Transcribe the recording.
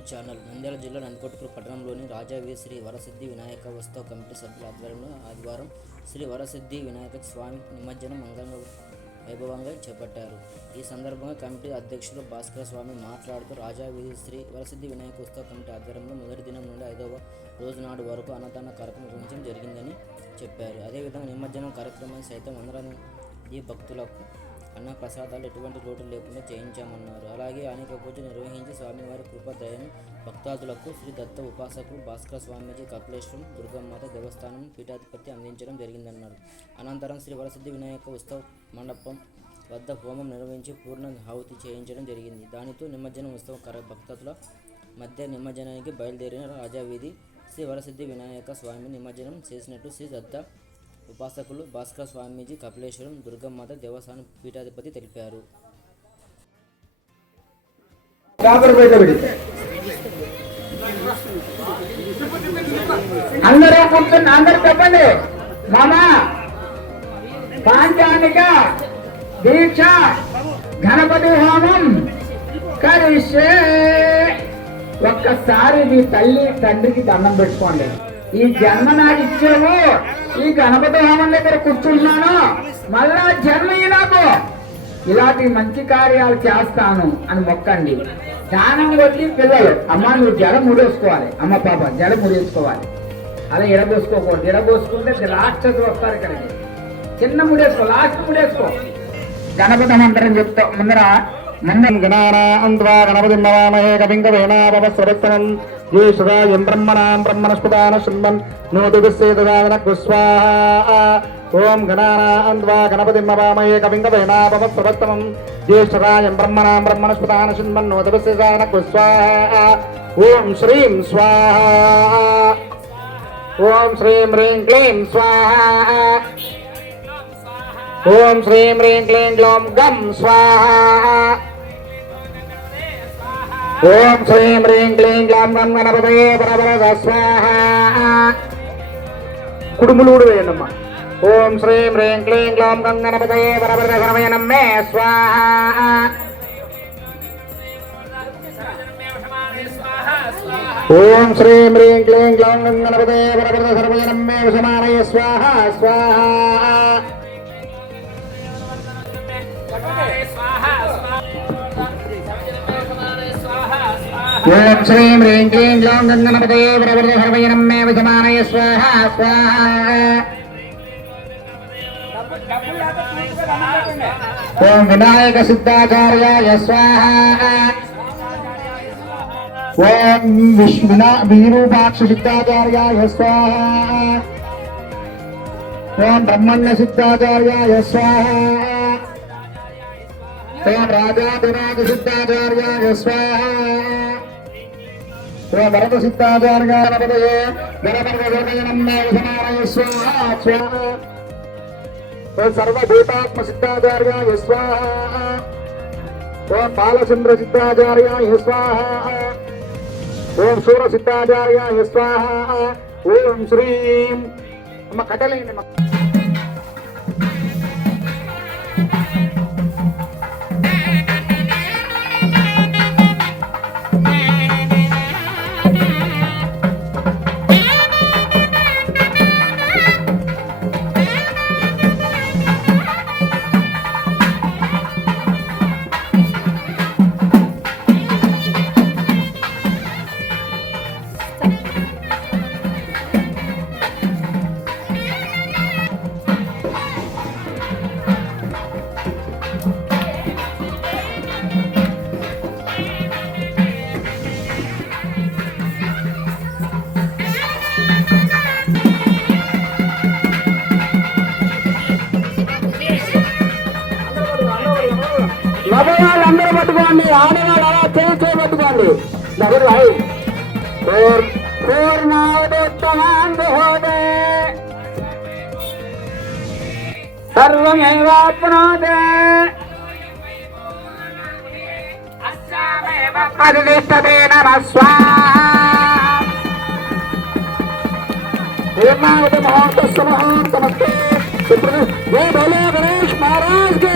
To news channel Nandyal జిల్లా నందికొట్కూరు పట్టణంలోని రాజావీ శ్రీ వరసిద్ధి వినాయక ఉత్సవ కమిటీ సభ్యుల ఆధ్వర్యంలో ఆదివారం శ్రీ వరసిద్ధి వినాయక స్వామి నిమజ్జనం అంగంగా వైభవంగా చేపట్టారు. ఈ సందర్భంగా కమిటీ అధ్యక్షులు భాస్కర స్వామి మాట్లాడుతూ రాజావీధి శ్రీ వరసిద్ధి వినాయక ఉత్సవ కమిటీ ఆధ్వర్యంలో మొదటి దినం నుండి ఐదవ రోజు నాడు వరకు అన్నదాన కార్యక్రమం నిర్వహించడం జరిగిందని చెప్పారు. అదేవిధంగా నిమజ్జనం కార్యక్రమాన్ని సైతం అందరం ఈ భక్తులకు అన్న ప్రసాదాలు ఎటువంటి లోటు లేకుండా చేయించామన్నారు. అలాగే అనేక పూజలు నిర్వహించి స్వామివారి కృపదయం భక్తాదులకు శ్రీ దత్త ఉపాసకులు భాస్కర స్వామీజీ కపిలేశ్వరం దుర్గమ్మాత దేవస్థానం పీఠాధిపతి అందించడం జరిగిందన్నారు. అనంతరం శ్రీ వరసిద్ధి వినాయక ఉత్సవ మండపం వద్ద హోమం నిర్వహించి పూర్ణ హావుతి చేయించడం జరిగింది. దానితో నిమజ్జనం ఉత్సవ కర భక్తుల మధ్య నిమజ్జనానికి బయలుదేరిన రాజావీధి శ్రీ వరసిద్ధి వినాయక స్వామి నిమజ్జనం చేసినట్టు శ్రీ దత్త ఉపాసకులు భాస్కర స్వామీజీ కపిలేశ్వరం దుర్గమ్మత దేవస్థానం పీఠాధిపతి తెలిపారు. అందరూ కూర్చొని అందరూ చెప్పండి. మామ పాంచానిక దీక్ష గణపతి హోమం కరిషే ఒక్కసారి మీ తల్లి తండ్రికి దండం పెట్టుకోండి. ఈ జన్మ నాకు ఇచ్చావు. ఈ గణపతి హోమం దగ్గర కూర్చుంటున్నాను మళ్ళా జన్మ నాకు. ఇలాంటి మంచి కార్యాలు చేస్తాను అని మొక్కండి. దానం కొట్టి పిల్లలు అమ్మ నువ్వు జడ ముడేసుకోవాలి. అమ్మ పాప జడ ముడేసుకోవాలి. అలా ఎడబోసుకోకూడదు. ఎడబోసుకుంటే లాస్ట్ వస్తారు ఇక్కడికి. చిన్న ముడేసుకో లాస్ట్ ముడేసుకో. గణపతి మంత్రం చెప్తా ముందర. ముందర అంద్వా గణపతి నవామహే కవింగ వేణాభవస్వరత్తనం యేషురాయం బ్రహ్మణాం బ్రహ్మణస్పదాన శృణ్వన్ నోదుగుస్సేదాన కుస్వాహ ఓం గణానాన్వా గణపతి నవామహే కవింగ వేణాభవస్వరత్తనం యేషురాయం బ్రహ్మణాం బ్రహ్మణస్పదాన శృణ్వన్ నోదుగుస్సేదాన కుస్వాహ ఓం శ్రీం స్వాహ ఓం శ్రీం హ్రీం క్లీం స్వాహ ఓం శ్రీం హ్రీం క్లీం గ్లౌం గం స్వాహ ఓం శ్రీం హ్రీం క్లీం గ్లౌం గం గణపతే పరపరద స్వాహ. కుడుములు కూడా వేయండి ఓం శ్రీం హ్రీం క్లీం గ్లౌం గం గణపతే పరపరద సమయ స్వాహ. ఓం శ్రీం హ్రీం క్లీం గ్లౌం గం గణపతే పరపరద సమయ విషమానయ స్వాహ స్వాహ. ఓం శ్రీం హ్రీం క్లీం గ్లౌం గంగనపదే ప్రవృత సర్వయనం మే విజమానయ స్వాహ స్వాహ. ఓం వినాయక సిద్ధాచార్యాయ స్వాహ. ఓం విష్ణునా విరూపాక్ష సిద్ధాచార్యాయ స్వాహ. ఓం బ్రహ్మణ్య సిద్ధాచార్యాయ స్వాహ. ఓం రాజాధిరాజ సిద్ధాచార్యాయ స్వాహ. శ్రీ భరత సిద్ధాచార్య సర్వభూతాత్మ సిద్ధాచార్యాయ స్వాహ ఓం బాలచంద్ర సిద్ధాచార్యాయ స్వాహ ఓం సూర సిద్ధాచార్యాయ స్వాహ ఓం శ్రీం అమ్మ కట్టలేండి ఆడవాళ్ళు అందరూ పట్టుకోండి. ఆడవాళ్ళు అలా చేయి చేయబట్టుకోండి దగ్గర పూర్ణోదోత్తమాంధోదే సర్వమేవాప్నోదే అస్సామేవ పరినిష్టదే నమస్వా నిర్మాణిత మహోత్సవ నమస్తే జయ భోలే గణేష్ మహారాజ్ కే